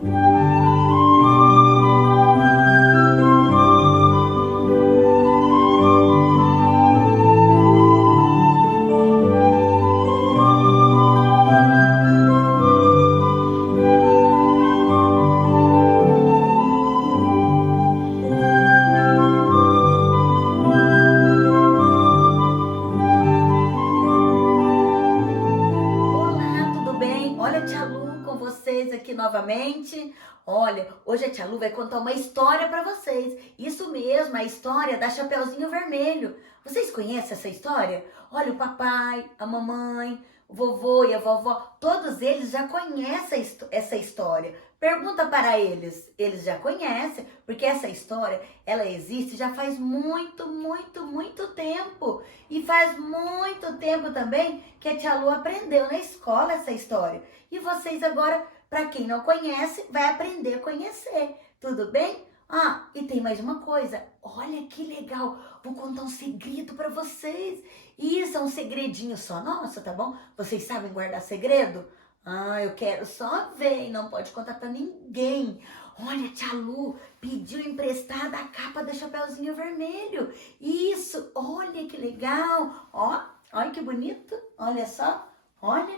Olá, tudo bem? Olha a Tia Lu com vocês aqui novamente. Olha, hoje a Tia Lu vai contar uma história para vocês. Isso mesmo, a história da Chapeuzinho Vermelho. Vocês conhecem essa história? Olha, o papai, a mamãe, o vovô e a vovó, todos eles já conhecem essa história. Pergunta para eles já conhecem, porque essa história, ela existe já faz muito tempo. E faz muito tempo também que a Tia Lu aprendeu na escola essa história. E vocês agora, para quem não conhece, vai aprender a conhecer. Tudo bem? Ah, e tem mais uma coisa. Olha que legal. Vou contar um segredo para vocês. Isso é um segredinho só nosso, tá bom? Vocês sabem guardar segredo? Ah, eu quero só ver e não pode contar para ninguém. Olha, a Tia Lu pediu emprestada a capa da Chapeuzinho Vermelho. Isso, olha que legal. Ó, olha que bonito. Olha só, olha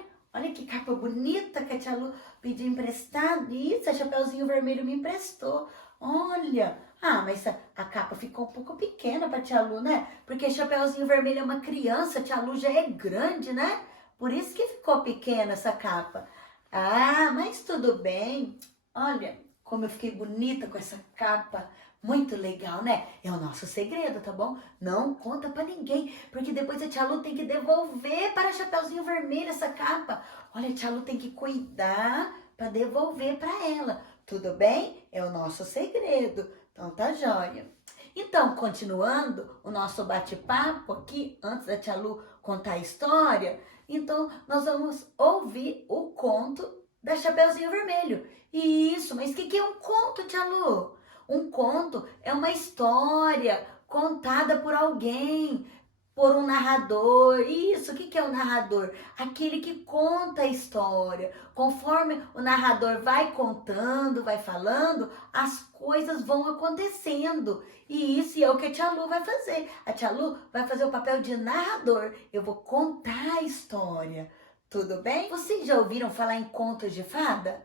que capa bonita que a Tia Lu pediu emprestada. Isso, a Chapeuzinho Vermelho me emprestou. Olha, mas a capa ficou um pouco pequena para a Tia Lu, né? Porque Chapeuzinho Vermelho é uma criança, a Tia Lu já é grande, né? Por isso que ficou pequena essa capa. Ah, mas tudo bem. Olha como eu fiquei bonita com essa capa. Muito legal, né? É o nosso segredo, tá bom? Não conta pra ninguém, porque depois a Tia Lu tem que devolver para Chapeuzinho Vermelho essa capa. Olha, a Tia Lu tem que cuidar para devolver para ela. Tudo bem? É o nosso segredo. Então tá joia. Então, continuando o nosso bate-papo aqui, antes da Tia Lu contar a história, então nós vamos ouvir o conto da Chapeuzinho Vermelho. Isso, mas o que é um conto, Tia Lu? Um conto é uma história contada por alguém, por um narrador. Isso, o que é o narrador? Aquele que conta a história. Conforme o narrador vai contando, vai falando, as coisas vão acontecendo. E isso é o que a Tia Lu vai fazer. A Tia Lu vai fazer o papel de narrador. Eu vou contar a história. Tudo bem? Vocês já ouviram falar em contos de fada?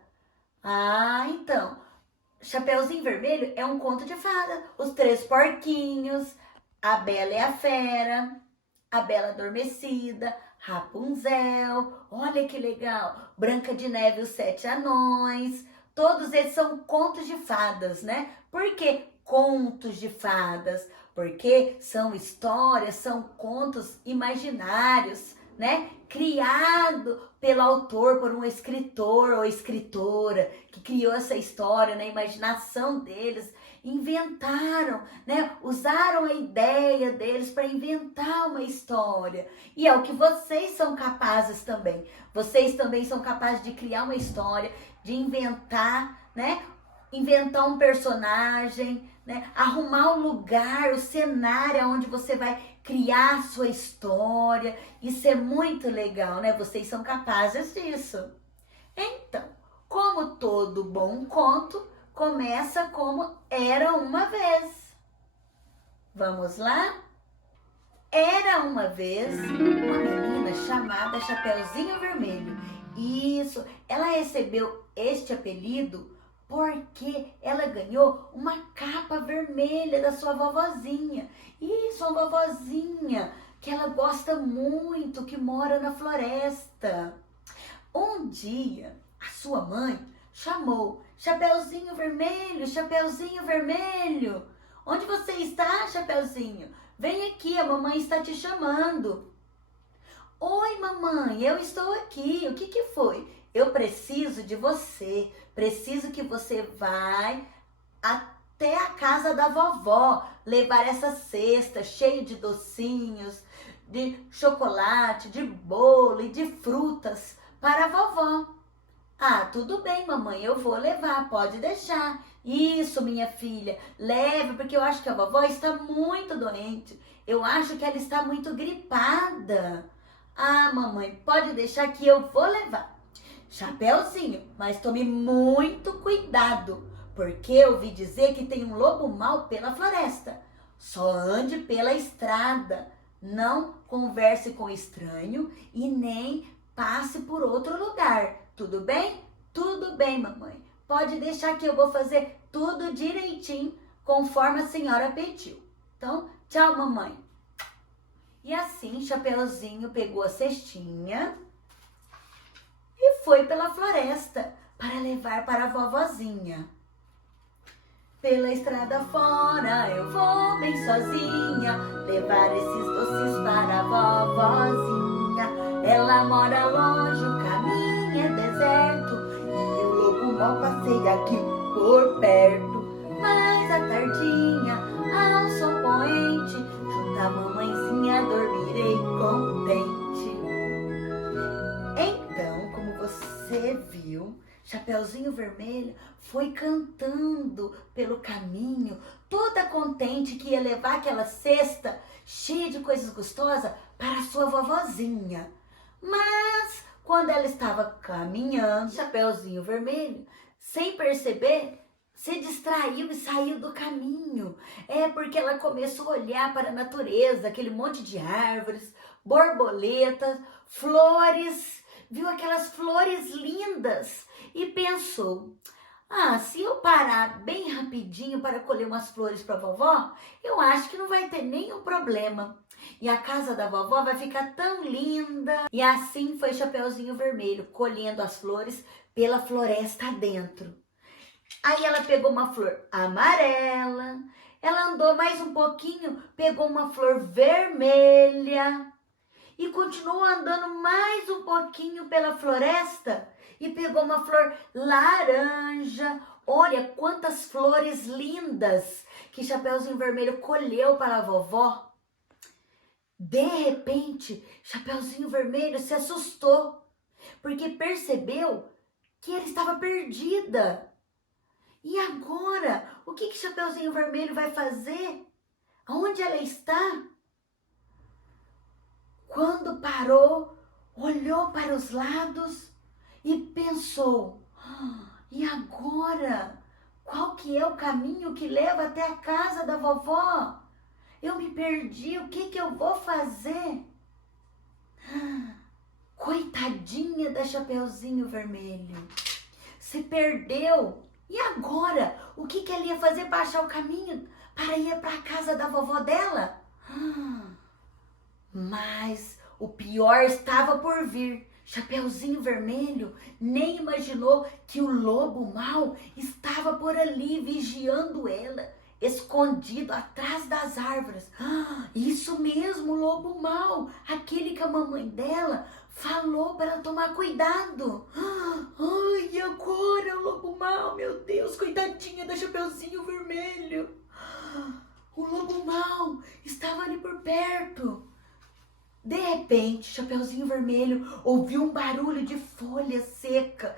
Ah, então. Chapeuzinho Vermelho é um conto de fada. Os Três Porquinhos, a Bela e a Fera, a Bela Adormecida, Rapunzel, olha que legal, Branca de Neve e os Sete Anões, todos eles são contos de fadas, né? Por que contos de fadas? Porque são histórias, são contos imaginários, né? Criado pelo autor, por um escritor ou escritora que criou essa história na imaginação deles, inventaram, né? Usaram a ideia deles para inventar uma história. E é o que vocês são capazes também. Vocês também são capazes de criar uma história, de inventar, né? Inventar um personagem, né? Arrumar um lugar, o cenário onde você vai criar a sua história. Isso é muito legal, né? Vocês são capazes disso. Então, como todo bom conto, começa como era uma vez. Vamos lá? Era uma vez uma menina chamada Chapeuzinho Vermelho. Isso, ela recebeu este apelido porque ela ganhou uma capa vermelha da sua vovozinha. Isso, uma vovozinha que ela gosta muito, que mora na floresta. Um dia, a sua mãe chamou: Chapeuzinho Vermelho, Chapeuzinho Vermelho. Onde você está, Chapeuzinho? Vem aqui, a mamãe está te chamando. Oi, mamãe, eu estou aqui. O que foi? Eu preciso de você. Preciso que você vá até a casa da vovó levar essa cesta cheia de docinhos, de chocolate, de bolo e de frutas para a vovó. Ah, tudo bem, mamãe, eu vou levar, pode deixar. Isso, minha filha, leve, porque eu acho que a vovó está muito doente. Eu acho que ela está muito gripada. Ah, mamãe, pode deixar que eu vou levar. Chapeuzinho, mas tome muito cuidado, porque eu ouvi dizer que tem um lobo mau pela floresta. Só ande pela estrada, não converse com estranho e nem passe por outro lugar. Tudo bem? Tudo bem, mamãe. Pode deixar que eu vou fazer tudo direitinho, conforme a senhora pediu. Então, tchau, mamãe. E assim, Chapeuzinho pegou a cestinha e foi pela floresta para levar para a vovozinha. Pela estrada fora eu vou bem sozinha, levar esses doces para a vovozinha. Ela mora longe, o caminho é deserto, e o lobo mal passeia aqui por perto. Mas à tardinha, ao sol poente, junto à mamãezinha dormirei contente. Então, como você viu, Chapeuzinho Vermelho foi cantando pelo caminho, toda contente que ia levar aquela cesta cheia de coisas gostosas para a sua vovozinha. Mas, quando ela estava caminhando, Chapeuzinho Vermelho, sem perceber, se distraiu e saiu do caminho. É porque ela começou a olhar para a natureza, aquele monte de árvores, borboletas, flores, viu aquelas flores lindas e pensou: se eu parar bem rapidinho para colher umas flores para a vovó, eu acho que não vai ter nenhum problema. E a casa da vovó vai ficar tão linda. E assim foi Chapeuzinho Vermelho, colhendo as flores pela floresta adentro. Aí ela pegou uma flor amarela, ela andou mais um pouquinho, pegou uma flor vermelha e continuou andando mais um pouquinho pela floresta e pegou uma flor laranja. Olha quantas flores lindas que Chapeuzinho Vermelho colheu para a vovó. De repente, Chapeuzinho Vermelho se assustou, porque percebeu que ela estava perdida. E agora, o que Chapeuzinho Vermelho vai fazer? Aonde ela está? Quando parou, olhou para os lados e pensou: e agora? Qual que é o caminho que leva até a casa da vovó? Eu me perdi, o que eu vou fazer? Coitadinha da Chapeuzinho Vermelho, se perdeu. E agora? O que ela ia fazer para achar o caminho para ir para a casa da vovó dela? Mas o pior estava por vir. Chapeuzinho Vermelho nem imaginou que o lobo mau estava por ali vigiando ela, escondido atrás das árvores. Isso mesmo, o lobo mau, aquele que a mamãe dela falou para tomar cuidado. Ai, e agora o lobo mau? Meu Deus, coitadinha da Chapeuzinho Vermelho. O lobo mau estava ali por perto. De repente, Chapeuzinho Vermelho ouviu um barulho de folha seca.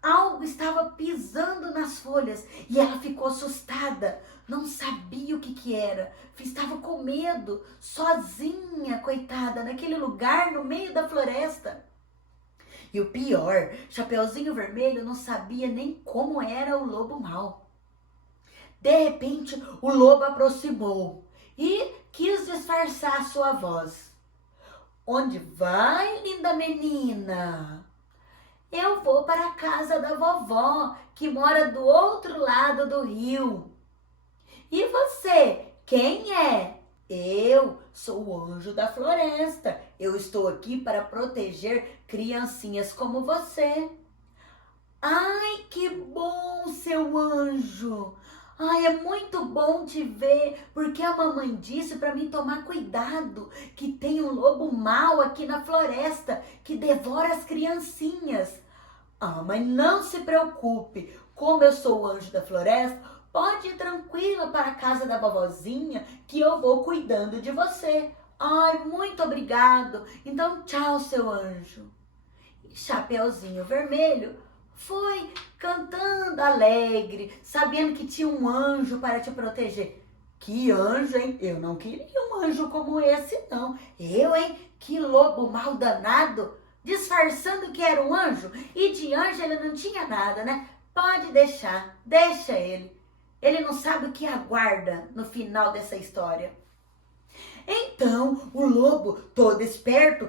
Algo estava pisando nas folhas e ela ficou assustada. Não sabia o que era. Estava com medo, sozinha, coitada, naquele lugar no meio da floresta. E o pior, Chapeuzinho Vermelho não sabia nem como era o lobo mau. De repente, o lobo aproximou e quis disfarçar sua voz. Onde vai, linda menina? Eu vou para a casa da vovó, que mora do outro lado do rio. E você, quem é? Eu sou o anjo da floresta. Eu estou aqui para proteger criancinhas como você. Ai, que bom, seu anjo. Ai, é muito bom te ver, porque a mamãe disse para mim tomar cuidado, que tem um lobo mau aqui na floresta, que devora as criancinhas. Mas não se preocupe, como eu sou o anjo da floresta, pode ir tranquila para a casa da vovozinha, que eu vou cuidando de você. Ai, muito obrigado. Então, tchau, seu anjo. E Chapeuzinho Vermelho foi cantando alegre, sabendo que tinha um anjo para te proteger. Que anjo, hein? Eu não queria um anjo como esse, não. Eu, hein? Que lobo mal danado. disfarçando que era um anjo, e de anjo ele não tinha nada, né? Pode deixar, deixa ele. Ele não sabe o que aguarda no final dessa história. Então, o lobo, todo esperto,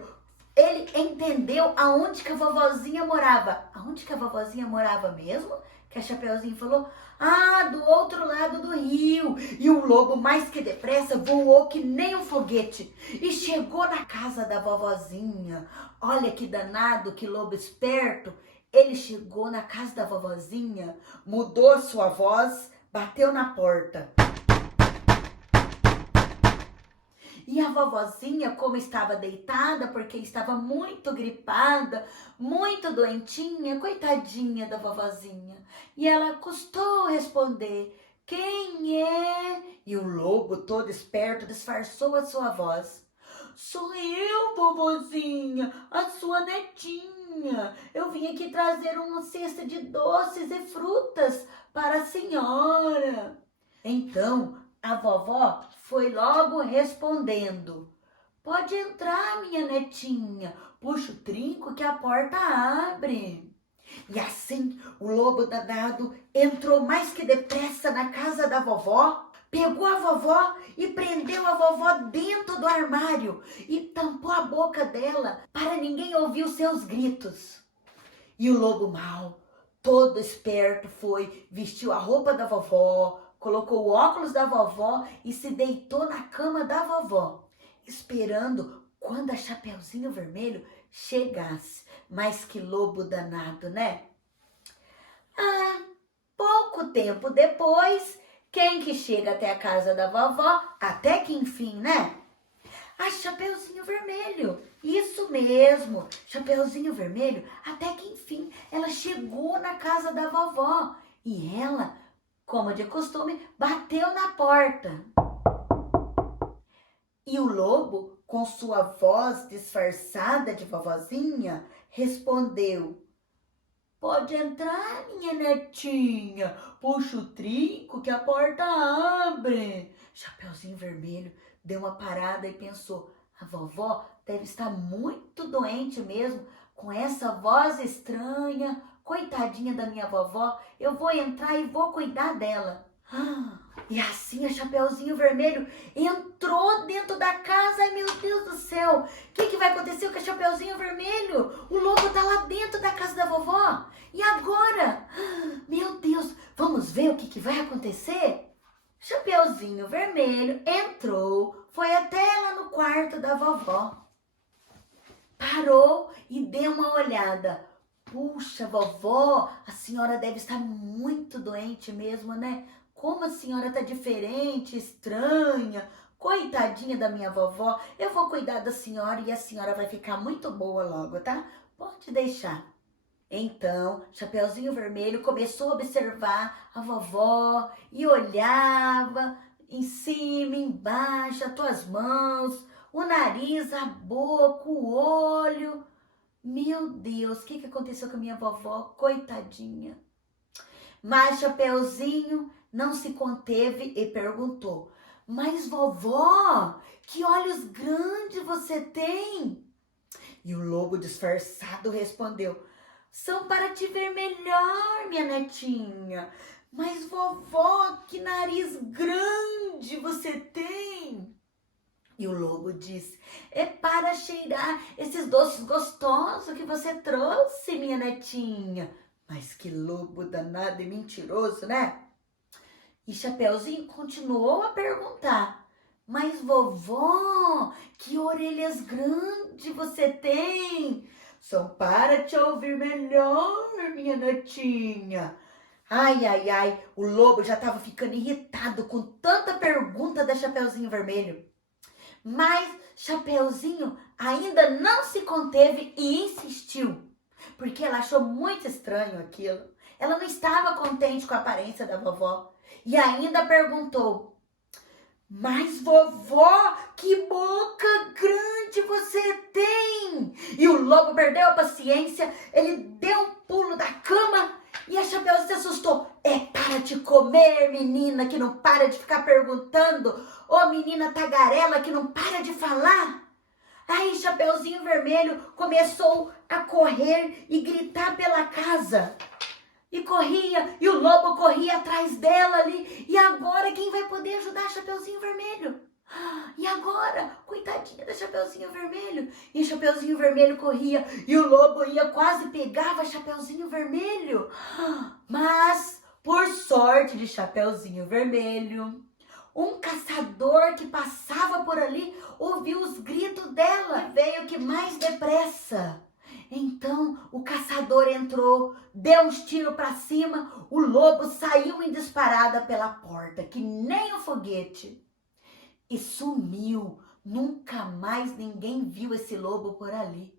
ele entendeu aonde que a vovozinha morava. Aonde que a vovozinha morava mesmo? Que a Chapeuzinho falou, do outro lado do rio. E o lobo, mais que depressa, voou que nem um foguete e chegou na casa da vovozinha. Olha que danado, que lobo esperto. Ele chegou na casa da vovozinha, mudou sua voz, bateu na porta. E a vovozinha, como estava deitada, porque estava muito gripada, muito doentinha, coitadinha da vovozinha. E ela custou responder, quem é? E o lobo, todo esperto, disfarçou a sua voz. Sou eu, vovozinha, a sua netinha. Eu vim aqui trazer uma cesta de doces e frutas para a senhora. Então, a vovó foi logo respondendo, pode entrar, minha netinha, puxa o trinco que a porta abre. E assim, o lobo danado entrou mais que depressa na casa da vovó, pegou a vovó e prendeu a vovó dentro do armário e tampou a boca dela para ninguém ouvir os seus gritos. E o lobo mau, todo esperto, vestiu a roupa da vovó, colocou o óculos da vovó e se deitou na cama da vovó, esperando quando a Chapeuzinho Vermelho chegasse. Mas que lobo danado, né? Pouco tempo depois, quem que chega até a casa da vovó? Até que enfim, né? A Chapeuzinho Vermelho. Isso mesmo, Chapeuzinho Vermelho. Até que enfim, ela chegou na casa da vovó e ela, como de costume, bateu na porta. E o lobo, com sua voz disfarçada de vovozinha, respondeu, pode entrar, minha netinha, puxa o trinco que a porta abre. Chapeuzinho Vermelho deu uma parada e pensou, a vovó deve estar muito doente mesmo, com essa voz estranha. Coitadinha da minha vovó, eu vou entrar e vou cuidar dela. E assim a Chapeuzinho Vermelho entrou dentro da casa. Ai, meu Deus do céu, o que vai acontecer com a Chapeuzinho Vermelho? O lobo tá lá dentro da casa da vovó. E agora? Meu Deus, vamos ver o que vai acontecer? Chapeuzinho Vermelho entrou, foi até lá no quarto da vovó. Parou e deu uma olhada. Puxa, vovó, a senhora deve estar muito doente mesmo, né? Como a senhora tá diferente, estranha. Coitadinha da minha vovó, eu vou cuidar da senhora e a senhora vai ficar muito boa logo, tá? Pode deixar. Então, Chapeuzinho Vermelho começou a observar a vovó e olhava em cima, embaixo, as tuas mãos, o nariz, a boca, o olho. Meu Deus, o que aconteceu com a minha vovó? Coitadinha. Mas Chapeuzinho não se conteve e perguntou, mas vovó, que olhos grandes você tem? E o lobo disfarçado respondeu, são para te ver melhor, minha netinha. Mas vovó, que nariz grande você tem? E o lobo disse, é para cheirar esses doces gostosos que você trouxe, minha netinha. Mas que lobo danado e mentiroso, né? E Chapeuzinho continuou a perguntar, mas vovó, que orelhas grandes você tem? São para te ouvir melhor, minha netinha. Ai, ai, ai, o lobo já estava ficando irritado com tanta pergunta da Chapeuzinho Vermelho. Mas Chapeuzinho ainda não se conteve e insistiu, porque ela achou muito estranho aquilo. Ela não estava contente com a aparência da vovó e ainda perguntou, mas vovó, que boca grande você tem! E o lobo perdeu a paciência, ele deu um pulo da cama e a Chapeuzinho se assustou. É para te comer, menina, que não para de ficar perguntando. Ô menina tagarela que não para de falar. Aí Chapeuzinho Vermelho começou a correr e gritar pela casa. E corria, e o lobo corria atrás dela ali. E agora quem vai poder ajudar Chapeuzinho Vermelho? E agora? Coitadinha da Chapeuzinho Vermelho. E Chapeuzinho Vermelho corria, e o lobo ia quase pegava Chapeuzinho Vermelho. Mas, por sorte de Chapeuzinho Vermelho, um caçador que passava por ali ouviu os gritos dela e veio que mais depressa. Então o caçador entrou, deu uns tiros para cima, o lobo saiu em disparada pela porta, que nem um foguete, e sumiu. Nunca mais ninguém viu esse lobo por ali.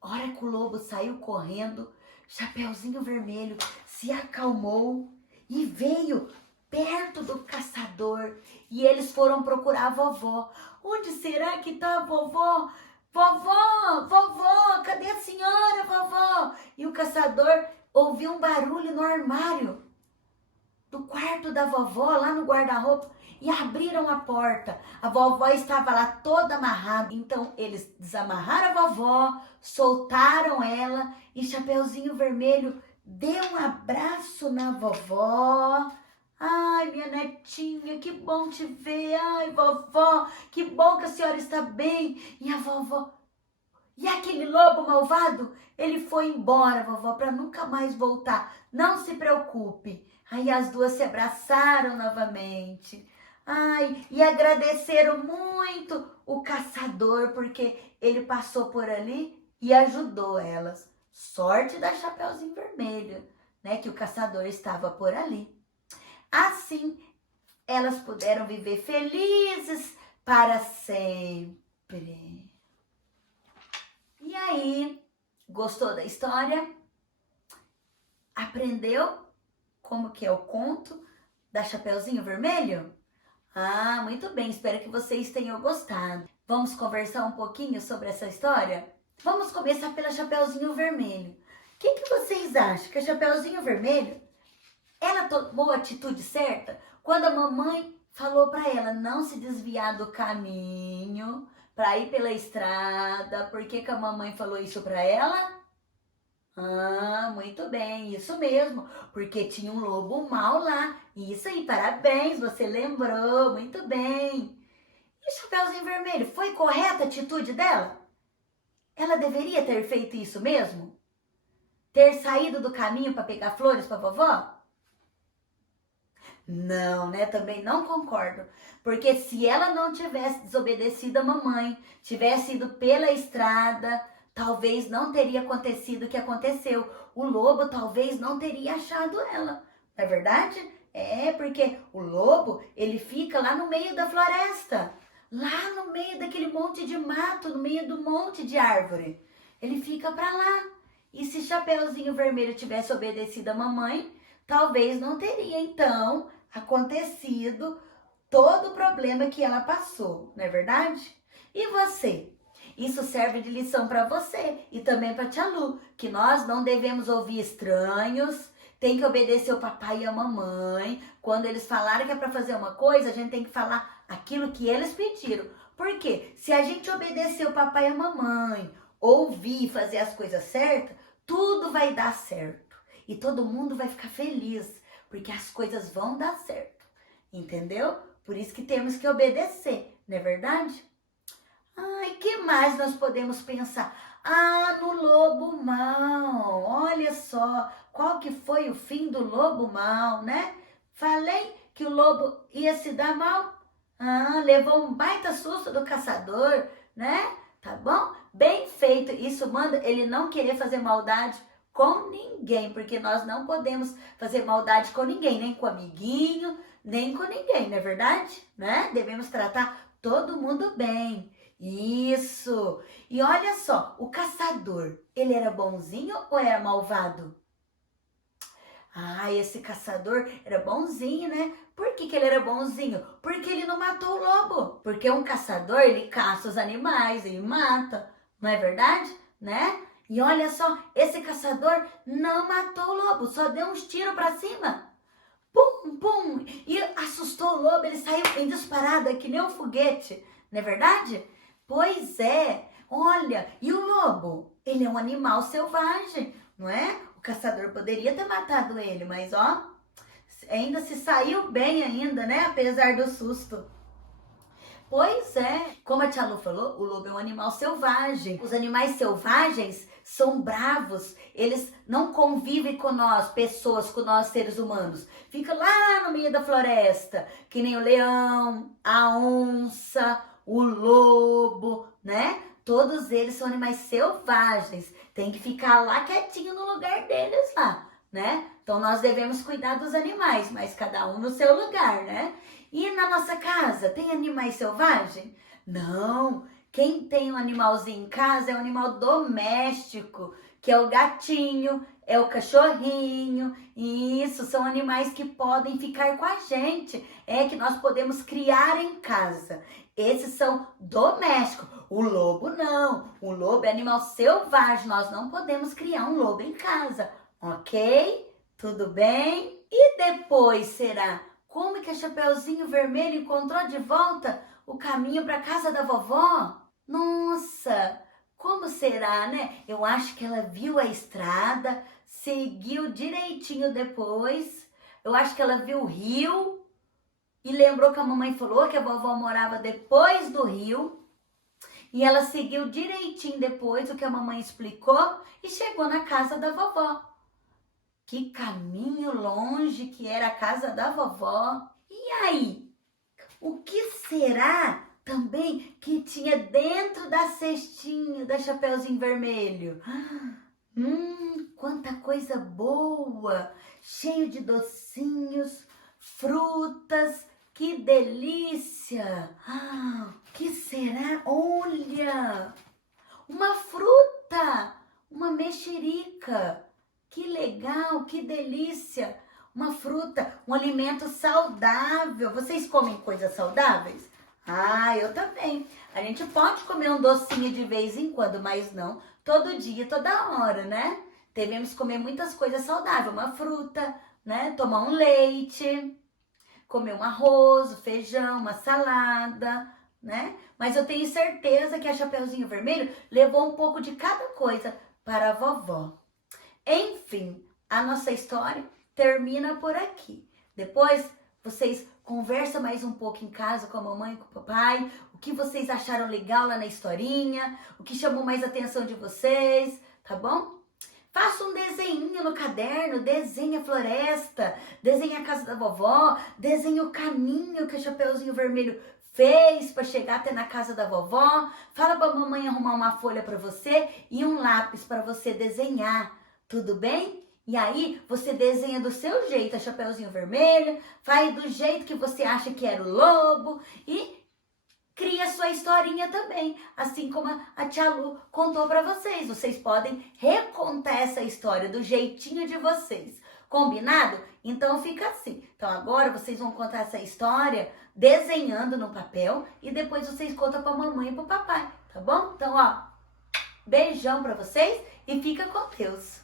A hora que o lobo saiu correndo, Chapeuzinho Vermelho se acalmou e veio perto do caçador, e eles foram procurar a vovó. Onde será que tá a vovó? Vovó, vovó, cadê a senhora, vovó? E o caçador ouviu um barulho no armário do quarto da vovó, lá no guarda-roupa, e abriram a porta. A vovó estava lá toda amarrada, então eles desamarraram a vovó, soltaram ela, e Chapeuzinho Vermelho deu um abraço na vovó. Ai, minha netinha, que bom te ver. Ai, vovó, que bom que a senhora está bem. E a vovó, e aquele lobo malvado, ele foi embora, vovó, para nunca mais voltar. Não se preocupe. Aí as duas se abraçaram novamente. Ai, e agradeceram muito o caçador, porque ele passou por ali e ajudou elas. Sorte da Chapeuzinho Vermelho, né, que o caçador estava por ali. Assim, elas puderam viver felizes para sempre. E aí, gostou da história? Aprendeu como que é o conto da Chapeuzinho Vermelho? Ah, muito bem, espero que vocês tenham gostado. Vamos conversar um pouquinho sobre essa história? Vamos começar pela Chapeuzinho Vermelho. O que vocês acham? Que a Chapeuzinho Vermelho, ela tomou a atitude certa quando a mamãe falou para ela não se desviar do caminho para ir pela estrada? Por que a mamãe falou isso para ela? Ah, muito bem, isso mesmo, porque tinha um lobo mau lá. Isso aí, parabéns, você lembrou, muito bem. E o Chapeuzinho Vermelho, foi correta a atitude dela? Ela deveria ter feito isso mesmo? Ter saído do caminho para pegar flores para vovó? Não, né? Também não concordo. Porque se ela não tivesse desobedecido a mamãe, tivesse ido pela estrada, talvez não teria acontecido o que aconteceu. O lobo talvez não teria achado ela. Não é verdade? É, porque o lobo, ele fica lá no meio da floresta. Lá no meio daquele monte de mato, no meio do monte de árvore. Ele fica pra lá. E se Chapeuzinho Vermelho tivesse obedecido a mamãe, talvez não teria, então, acontecido todo o problema que ela passou, não é verdade? E você? Isso serve de lição para você e também para tia Lu, que nós não devemos ouvir estranhos, tem que obedecer o papai e a mamãe. Quando eles falaram que é para fazer uma coisa, a gente tem que falar aquilo que eles pediram. Por quê? Se a gente obedecer o papai e a mamãe, ouvir e fazer as coisas certas, tudo vai dar certo. E todo mundo vai ficar feliz, porque as coisas vão dar certo. Entendeu? Por isso que temos que obedecer, não é verdade? Ai, que mais nós podemos pensar? Ah, no lobo mau. Olha só, qual que foi o fim do lobo mau, né? Falei que o lobo ia se dar mal. Ah, levou um baita susto do caçador, né? Tá bom? Bem feito. Isso manda ele não querer fazer maldade com ninguém, porque nós não podemos fazer maldade com ninguém, nem com amiguinho, nem com ninguém, não é verdade? Né? Devemos tratar todo mundo bem. Isso! E olha só, o caçador, ele era bonzinho ou era malvado? Ah, esse caçador era bonzinho, né? Por que ele era bonzinho? Porque ele não matou o lobo. Porque um caçador, ele caça os animais, ele mata, não é verdade? Né? E olha só, esse caçador não matou o lobo, só deu uns tiros pra cima. Pum, pum! E assustou o lobo, ele saiu em disparada, que nem um foguete, não é verdade? Pois é, olha, e o lobo? Ele é um animal selvagem, não é? O caçador poderia ter matado ele, mas ó, ainda se saiu bem ainda, né? Apesar do susto. Pois é, como a Tia Lu falou, o lobo é um animal selvagem. Os animais selvagens são bravos, eles não convivem com nós, pessoas, com nós seres humanos. Fica lá no meio da floresta, que nem o leão, a onça, o lobo, né? Todos eles são animais selvagens. Tem que ficar lá quietinho no lugar deles lá, né? Então nós devemos cuidar dos animais, mas cada um no seu lugar, né? E na nossa casa, tem animais selvagens? Não. Quem tem um animalzinho em casa é um animal doméstico, que é o gatinho, é o cachorrinho. Isso, são animais que podem ficar com a gente, que nós podemos criar em casa. Esses são domésticos. O lobo não. O lobo é animal selvagem. Nós não podemos criar um lobo em casa, ok? Tudo bem? E depois será? Como que a Chapeuzinho Vermelho encontrou de volta o caminho para a casa da vovó? Nossa, como será, né? Eu acho que ela viu a estrada, seguiu direitinho depois. Eu acho que ela viu o rio e lembrou que a mamãe falou que a vovó morava depois do rio. E ela seguiu direitinho depois o que a mamãe explicou e chegou na casa da vovó. Que caminho longe que era a casa da vovó. E aí? O que será também que tinha dentro da cestinha da Chapeuzinho Vermelho? Quanta coisa boa! Cheio de docinhos, frutas. Que delícia! O que será? Olha! Uma fruta! Uma mexerica! Que legal, que delícia! Uma fruta, um alimento saudável. Vocês comem coisas saudáveis? Eu também. A gente pode comer um docinho de vez em quando, mas não todo dia, toda hora, né? Devemos comer muitas coisas saudáveis. Uma fruta, né? Tomar um leite, comer um arroz, feijão, uma salada, né? Mas eu tenho certeza que a Chapeuzinho Vermelho levou um pouco de cada coisa para a vovó. Enfim, a nossa história termina por aqui. Depois vocês conversam mais um pouco em casa com a mamãe e com o papai. O que vocês acharam legal lá na historinha? O que chamou mais a atenção de vocês? Tá bom? Faça um desenho no caderno, desenhe a floresta, desenhe a casa da vovó, desenhe o caminho que o Chapeuzinho Vermelho fez para chegar até na casa da vovó. Fala para a mamãe arrumar uma folha para você e um lápis para você desenhar. Tudo bem? E aí você desenha do seu jeito a Chapeuzinho Vermelho, faz do jeito que você acha que era o lobo e cria sua historinha também, assim como a Tia Lu contou para vocês. Vocês podem recontar essa história do jeitinho de vocês. Combinado? Então fica assim. Então agora vocês vão contar essa história desenhando no papel e depois vocês contam para a mamãe e para o papai, tá bom? Então, ó, beijão para vocês e fica com Deus.